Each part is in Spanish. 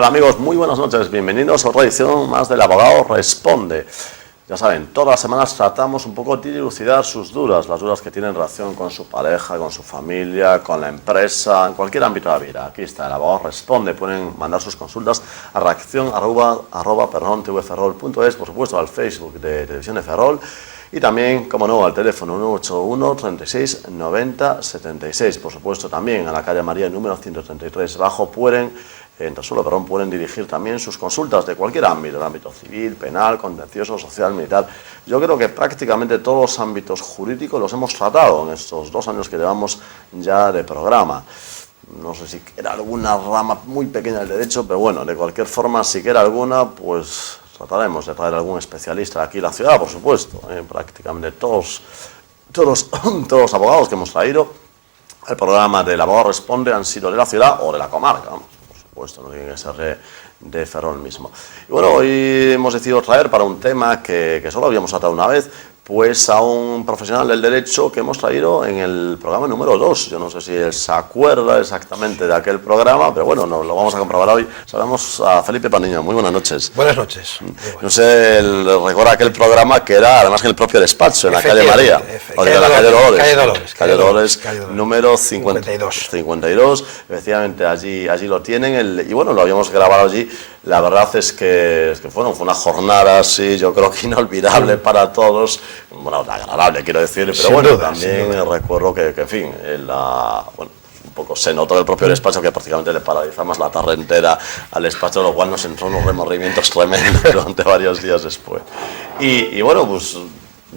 Hola amigos, muy buenas noches, bienvenidos a otra edición más del Abogado Responde. Ya saben, todas las semanas tratamos un poco de dilucidar sus dudas, las dudas que tienen en relación con su pareja, con su familia, con la empresa, en cualquier ámbito de la vida. Aquí está, el Abogado Responde, pueden mandar sus consultas a redacción@perrontvferrol.es, por supuesto al Facebook de Televisión de Ferrol, y también, como no, al teléfono 981 36 90 76. Por supuesto, también a la calle María, número 133 bajo, pueden dirigir también sus consultas de cualquier ámbito, el ámbito civil, penal, contencioso, social, militar. Yo creo que prácticamente todos los ámbitos jurídicos los hemos tratado en estos 2 años que llevamos ya de programa. No sé si era alguna rama muy pequeña del derecho, pero bueno, de cualquier forma, si queda alguna, pues trataremos de traer algún especialista aquí en la ciudad, por supuesto. Prácticamente todos los abogados que hemos traído al programa del Abogado Responde han sido de la ciudad o de la comarca, por supuesto, no tiene que ser de Ferrol mismo. Y bueno, hoy hemos decidido traer para un tema que solo habíamos tratado una vez, pues a un profesional del derecho que hemos traído en el programa número 2. Yo no sé si él se acuerda exactamente de aquel programa, pero bueno, lo vamos a comprobar hoy. Saludamos a Felipe Paniño. Muy buenas noches. Buenas noches. No sé, recuerda aquel programa que era además en el propio despacho, en la calle María, o de la calle Dolores. Calle Dolores, número 52. Efectivamente, allí lo tienen. Y bueno, lo habíamos grabado allí. La verdad es que fue una jornada así, yo creo que inolvidable para todos. Bueno, agradable, quiero decir, pero sin bueno, duda, también recuerdo que en fin, un poco se notó del propio despacho que prácticamente le paralizamos la tarde entera al despacho, lo cual nos entró unos remordimientos tremendos durante varios días después. Y bueno, pues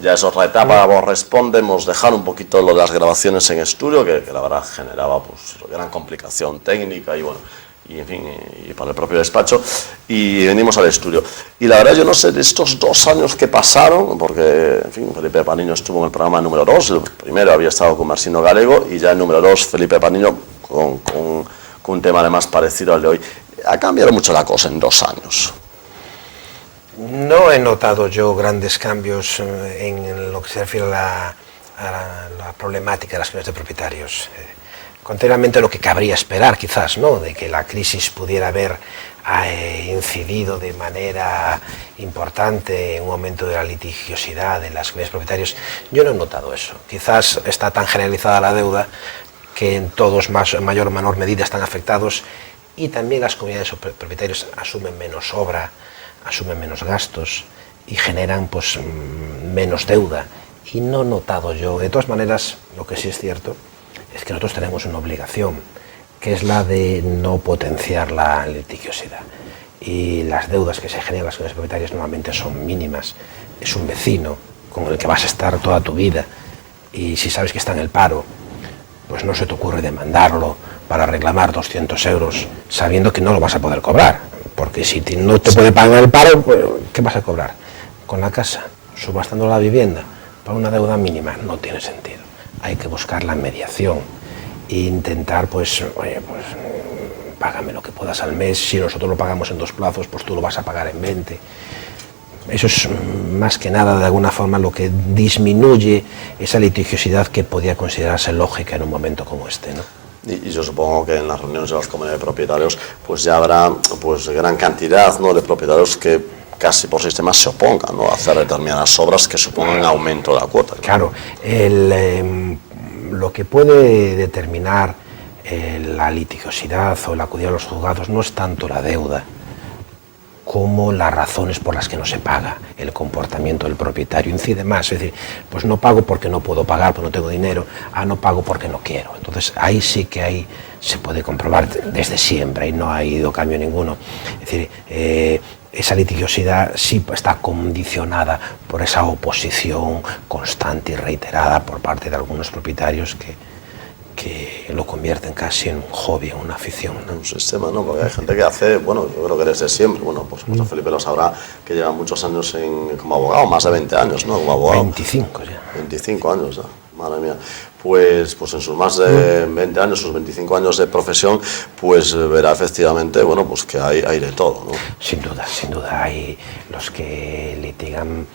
ya es otra etapa, vos respondemos, dejar un poquito lo de las grabaciones en estudio, que la verdad generaba pues gran complicación técnica y bueno, y en fin, y para el propio despacho, y venimos al estudio. Y la verdad yo no sé, de estos 2 años que pasaron, porque, en fin, Felipe Paniño estuvo en el programa número 2, el primero había estado con Marcino Galego, y ya el número 2, Felipe Paniño, con un tema además parecido al de hoy. ¿Ha cambiado mucho la cosa en 2 años? No he notado yo grandes cambios en lo que se refiere a la problemática de las comunidades de propietarios. Contrariamente a lo que cabría esperar, quizás, ¿no?, de que la crisis pudiera haber incidido de manera importante en un aumento de la litigiosidad de las comunidades propietarias, yo no he notado eso. Quizás está tan generalizada la deuda que en todos, en mayor o menor medida, están afectados, y también las comunidades propietarias asumen menos obra, asumen menos gastos y generan pues menos deuda. Y no he notado yo, de todas maneras, lo que sí es cierto es que nosotros tenemos una obligación, que es la de no potenciar la litigiosidad. Y las deudas que se generan en las comunidades propietarias normalmente son mínimas. Es un vecino con el que vas a estar toda tu vida, y si sabes que está en el paro, pues no se te ocurre demandarlo para reclamar 200 euros, sabiendo que no lo vas a poder cobrar. Porque si no te puede pagar el paro, pues, ¿qué vas a cobrar? Con la casa, subastando la vivienda, para una deuda mínima, no tiene sentido. Hay que buscar la mediación e intentar, pues, oye, pues págame lo que puedas al mes. Si nosotros lo pagamos en 2 plazos, pues tú lo vas a pagar en 20. Eso es más que nada, de alguna forma, lo que disminuye esa litigiosidad que podía considerarse lógica en un momento como este, ¿no? Y yo supongo que en las reuniones de las comunidades de propietarios pues ya habrá pues gran cantidad, ¿no?, de propietarios que casi por sistema se opongan, ¿no?, a hacer determinadas obras que supongan aumento de la cuota. Claro, lo que puede determinar la litigiosidad o la acudida a los juzgados no es tanto la deuda como las razones por las que no se paga. El comportamiento del propietario incide más, es decir, pues no pago porque no puedo pagar, porque no tengo dinero, no pago porque no quiero. Entonces ahí sí que se puede comprobar desde siempre, y no ha ido cambio ninguno. Es decir, esa litigiosidad sí está condicionada por esa oposición constante y reiterada por parte de algunos propietarios que lo convierten casi en un hobby, en una afición, ¿no? Un sistema, ¿no? Porque hay gente que hace, bueno, yo creo que desde siempre, bueno, por supuesto Felipe lo sabrá, que lleva muchos años como abogado, más de 20 años, ¿no? Como abogado. 25 ya. 25 años ya, madre mía. Pues en sus más de 20 años, sus 25 años de profesión, pues verá efectivamente, bueno, pues que hay de todo, ¿no? Sin duda, hay los que litigan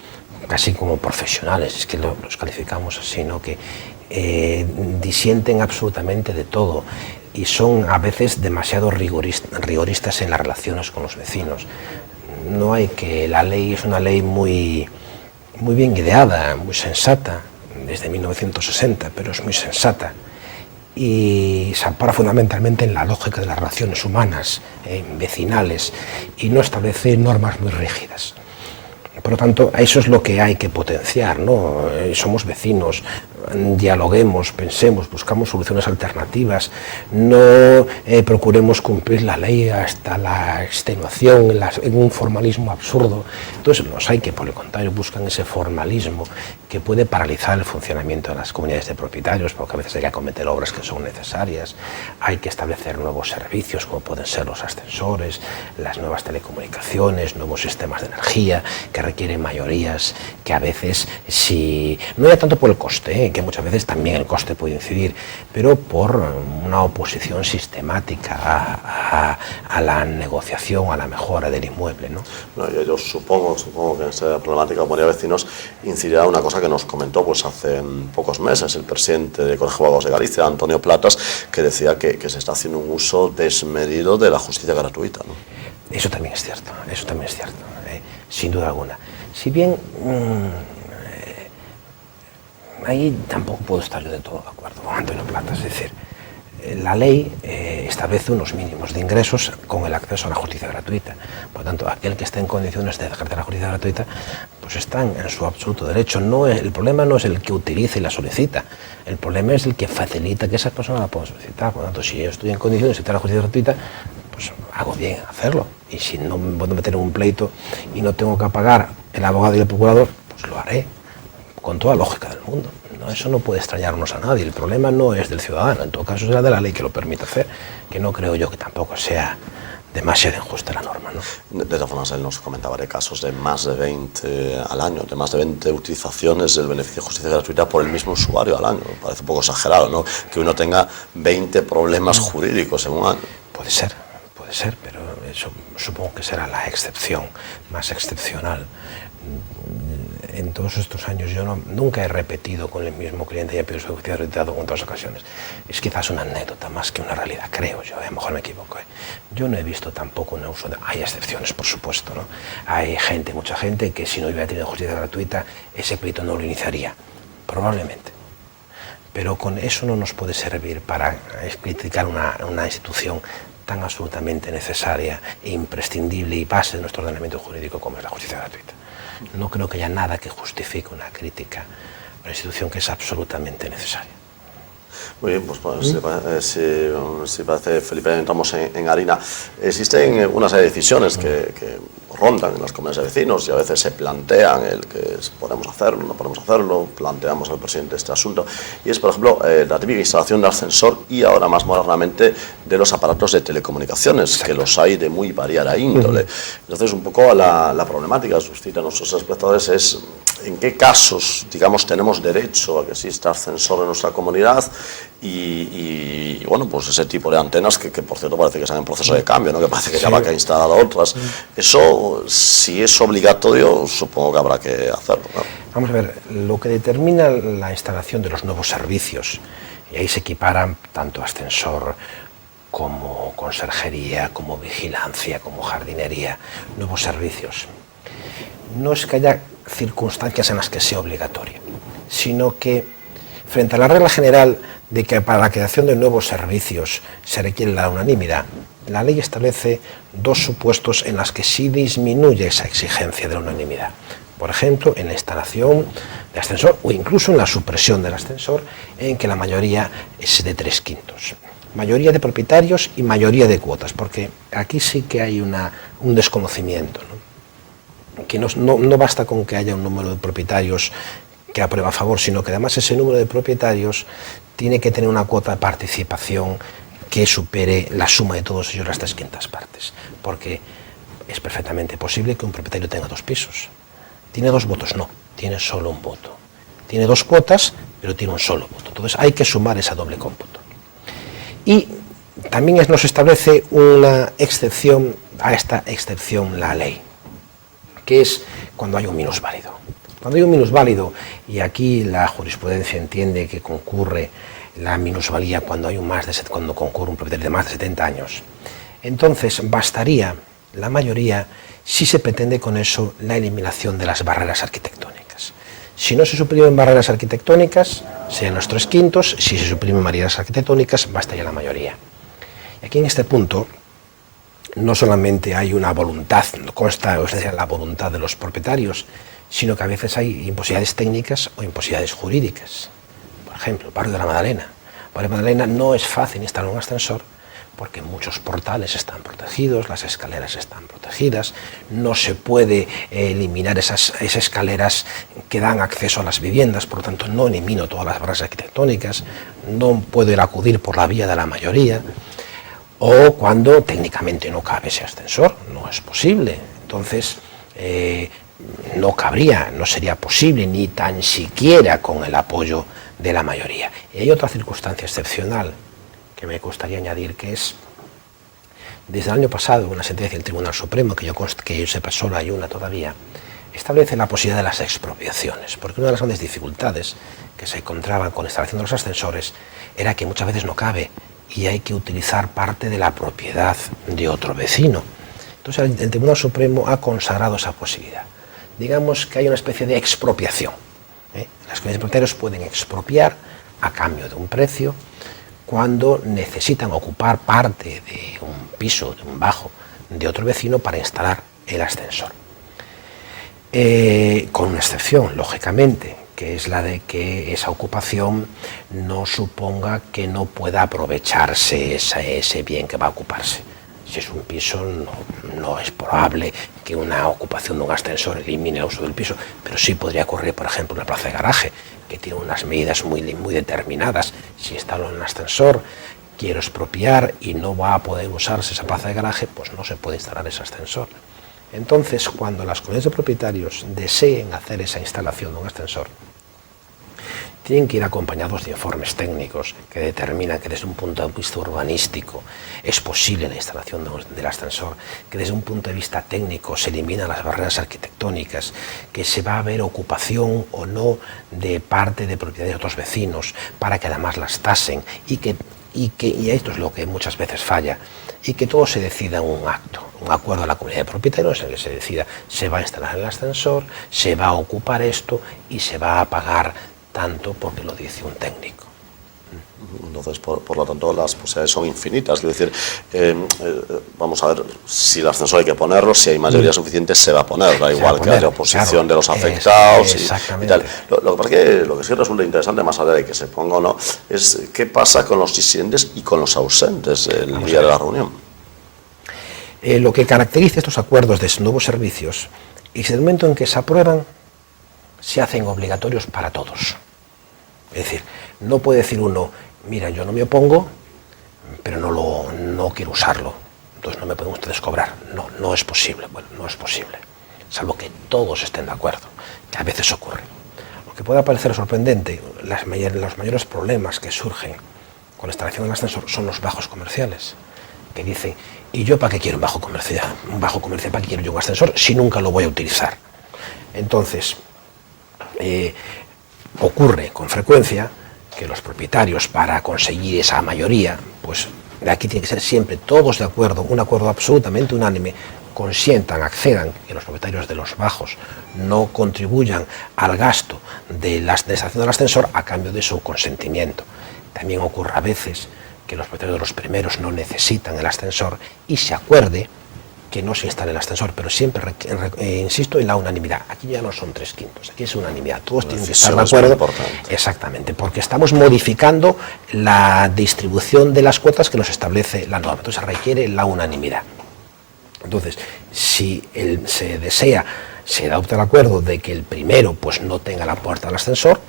casi como profesionales, es que los calificamos así, ¿no?, que disienten absolutamente de todo. y son a veces demasiado rigoristas en las relaciones con los vecinos. No hay que... La ley es una ley muy bien ideada, muy sensata, desde 1960, pero es muy sensata. Y se ampara fundamentalmente en la lógica de las relaciones humanas, vecinales, y no establece normas muy rígidas. Por lo tanto, eso es lo que hay que potenciar, ¿no? Somos vecinos, dialoguemos, pensemos, buscamos soluciones alternativas, no procuremos cumplir la ley hasta la extenuación, en un formalismo absurdo. Entonces, los hay que, por el contrario, buscan ese formalismo que puede paralizar el funcionamiento de las comunidades de propietarios, porque a veces hay que acometer obras que son necesarias, hay que establecer nuevos servicios, como pueden ser los ascensores, las nuevas telecomunicaciones, nuevos sistemas de energía, que requieren mayorías, que a veces, no ya tanto por el coste, que muchas veces también el coste puede incidir, pero por una oposición sistemática a la negociación, a la mejora del inmueble, ¿no? Bueno, yo supongo que en esta problemática de comunidad de vecinos incidirá una cosa que nos comentó pues hace pocos meses el presidente del Colegio de Abogados de Galicia, Antonio Platas, que decía que se está haciendo un uso desmedido de la justicia gratuita, ¿no? Eso también es cierto, sin duda alguna. Si bien ahí tampoco puedo estar yo de todo de acuerdo con Antonio Platas, es decir, la ley establece unos mínimos de ingresos con el acceso a la justicia gratuita. Por lo tanto, aquel que esté en condiciones de ejercer la justicia gratuita, pues está en su absoluto derecho. El problema no es el que utiliza y la solicita, el problema es el que facilita que esa persona la pueda solicitar. Por lo tanto, si yo estoy en condiciones de solicitar la justicia gratuita, pues hago bien en hacerlo. Y si no me puedo meter en un pleito y no tengo que pagar el abogado y el procurador, pues lo haré, con toda lógica del mundo. No, eso no puede extrañarnos a nadie. El problema no es del ciudadano, en todo caso será de la ley que lo permite hacer, que no creo yo que tampoco sea demasiado injusta la norma, ¿no? De todas formas, él nos comentaba de casos de más de 20 al año, de más de 20 utilizaciones del beneficio de justicia gratuita por el mismo usuario al año. Parece un poco exagerado, ¿no?, que uno tenga 20 problemas jurídicos en un año. Puede ser, pero eso supongo que será la excepción, más excepcional. En todos estos años yo nunca he repetido con el mismo cliente y he pedido su justicia gratuita en otras ocasiones. Es quizás una anécdota más que una realidad, creo yo, a lo mejor me equivoco. Yo no he visto tampoco un uso Hay excepciones, por supuesto, ¿no? Hay mucha gente que si no hubiera tenido justicia gratuita, ese pleito no lo iniciaría, probablemente. Pero con eso no nos puede servir para criticar una institución tan absolutamente necesaria e imprescindible y base de nuestro ordenamiento jurídico como es la justicia gratuita. No creo que haya nada que justifique una crítica a una institución que es absolutamente necesaria. Muy bien, pues si parece, Felipe, entramos en harina. Existen una serie de decisiones que rondan en las comunidades de vecinos y a veces se plantean el que podemos hacerlo, no podemos hacerlo, planteamos al presidente este asunto, y es, por ejemplo, la típica instalación de ascensor y ahora más modernamente de los aparatos de telecomunicaciones. Exacto. Que los hay de muy variada índole. Entonces, un poco la problemática que suscita a nuestros espectadores es en qué casos, digamos, tenemos derecho a que exista ascensor en nuestra comunidad y bueno, pues ese tipo de antenas que por cierto parece que están en proceso de cambio, ¿no?, que parece que ya va a instalar otras. Eso, si es obligatorio, supongo que habrá que hacerlo, ¿no? Vamos a ver, lo que determina la instalación de los nuevos servicios, y ahí se equiparan tanto ascensor como conserjería, como vigilancia, como jardinería, nuevos servicios. No es que haya circunstancias en las que sea obligatoria, sino que frente a la regla general de que para la creación de nuevos servicios se requiere la unanimidad, la ley establece dos supuestos en los que sí disminuye esa exigencia de la unanimidad. Por ejemplo, en la instalación de ascensor o incluso en la supresión del ascensor, en que la mayoría es de 3/5. Mayoría de propietarios y mayoría de cuotas, porque aquí sí que hay un desconocimiento, ¿no? Que no basta con que haya un número de propietarios que aprueba a favor, sino que además ese número de propietarios tiene que tener una cuota de participación que supere la suma de todos ellos, las 3/5 partes, porque es perfectamente posible que un propietario tenga 2 pisos. ¿Tiene 2 votos? No, tiene solo un voto. Tiene 2 cuotas, pero tiene un solo voto. Entonces hay que sumar esa doble cómputo. Y también nos establece una excepción a esta excepción la ley, que es cuando hay un minusválido. Cuando hay un minusválido, y aquí la jurisprudencia entiende que concurre la minusvalía cuando cuando concurre un propietario de más de 70 años. Entonces bastaría la mayoría si se pretende con eso la eliminación de las barreras arquitectónicas. Si no se suprimen barreras arquitectónicas, serían los 3/5, si se suprimen barreras arquitectónicas, bastaría la mayoría. Y aquí en este punto no solamente hay una voluntad, no consta, o sea, la voluntad de los propietarios, sino que a veces hay imposibilidades técnicas o imposibilidades jurídicas. Por ejemplo, el barrio de la Madalena. El barrio de la Madalena no es fácil instalar un ascensor porque muchos portales están protegidos, las escaleras están protegidas, no se puede eliminar esas escaleras que dan acceso a las viviendas, por lo tanto no elimino todas las barreras arquitectónicas, no puedo ir a acudir por la vía de la mayoría, o cuando técnicamente no cabe ese ascensor, no es posible. Entonces no cabría, no sería posible ni tan siquiera con el apoyo de la mayoría. Y hay otra circunstancia excepcional que me gustaría añadir, que es, desde el año pasado, una sentencia del Tribunal Supremo, que yo sepa solo hay una todavía, establece la posibilidad de las expropiaciones, porque una de las grandes dificultades que se encontraban con la instalación de los ascensores era que muchas veces no cabe y hay que utilizar parte de la propiedad de otro vecino. Entonces el Tribunal Supremo ha consagrado esa posibilidad. Digamos que hay una especie de expropiación. Las comunidades de propietarios pueden expropiar a cambio de un precio cuando necesitan ocupar parte de un piso, de un bajo, de otro vecino para instalar el ascensor. Con una excepción, lógicamente, que es la de que esa ocupación no suponga que no pueda aprovecharse ese bien que va a ocuparse. Si es un piso, no es probable que una ocupación de un ascensor elimine el uso del piso, pero sí podría ocurrir, por ejemplo, en una plaza de garaje, que tiene unas medidas muy determinadas. Si instalo un ascensor, quiero expropiar y no va a poder usarse esa plaza de garaje, pues no se puede instalar ese ascensor. Entonces, cuando las comunidades de propietarios deseen hacer esa instalación de un ascensor, tienen que ir acompañados de informes técnicos que determinan que desde un punto de vista urbanístico es posible la instalación del ascensor, que desde un punto de vista técnico se eliminan las barreras arquitectónicas, que se va a ver ocupación o no de parte de propiedad de otros vecinos para que además las tasen y esto es lo que muchas veces falla, y que todo se decida en un acto, un acuerdo de la comunidad de propietarios en el que se decida se va a instalar el ascensor, se va a ocupar esto y se va a pagar tanto porque lo dice un técnico. Entonces, por lo tanto, las posibilidades son infinitas. Quiero decir, vamos a ver, si el ascensor hay que ponerlo, si hay mayoría suficiente, se va a poner, da igual que haya oposición de los afectados y tal. Lo que pasa es que lo que sí resulta interesante, más allá de que se ponga o no, es qué pasa con los disidentes y con los ausentes el día de la reunión. Lo que caracteriza estos acuerdos de nuevos servicios es el momento en que se aprueban, se hacen obligatorios para todos. Es decir, no puede decir uno, mira, yo no me opongo, pero no quiero usarlo, entonces no me pueden ustedes cobrar. No es posible. Bueno, no es posible, salvo que todos estén de acuerdo, que a veces ocurre. Lo que pueda parecer sorprendente, los mayores problemas que surgen con la instalación del ascensor son los bajos comerciales, que dicen, ¿y yo para qué quiero un bajo comercial? ¿Para qué quiero yo un ascensor si nunca lo voy a utilizar? Entonces, ocurre con frecuencia que los propietarios, para conseguir esa mayoría, pues de aquí tiene que ser siempre todos de acuerdo, un acuerdo absolutamente unánime, consientan, accedan, que los propietarios de los bajos no contribuyan al gasto de la instalación del ascensor a cambio de su consentimiento. También ocurre a veces que los propietarios de los primeros no necesitan el ascensor y se acuerde que no se instale el ascensor, pero siempre insisto en la unanimidad. Aquí ya no son 3/5, aquí es unanimidad. Todos tienen que estar de acuerdo. Exactamente, porque estamos modificando la distribución de las cuotas que nos establece la norma. Entonces se requiere la unanimidad. Entonces, si se adopta el acuerdo de que el primero pues no tenga la puerta del ascensor,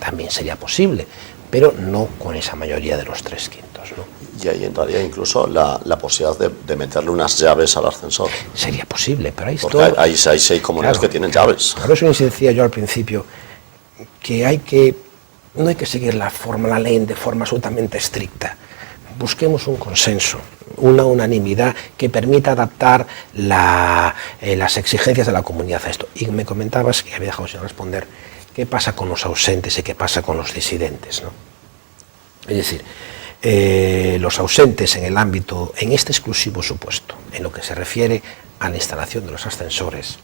también sería posible, pero no con esa mayoría de los 3/5, ¿no? Y ahí entraría incluso la posibilidad de meterle unas llaves al ascensor. Sería posible, pero porque hay 6 comunidades que tienen llaves. Por eso decía yo al principio que no hay que seguir la ley de forma absolutamente estricta. Busquemos un consenso, una unanimidad que permita adaptar las exigencias de la comunidad a esto. Y me comentabas, que había dejado sin responder, qué pasa con los ausentes y qué pasa con los disidentes, ¿no? Es decir, los ausentes en el ámbito, en este exclusivo supuesto, en lo que se refiere a la instalación de los ascensores,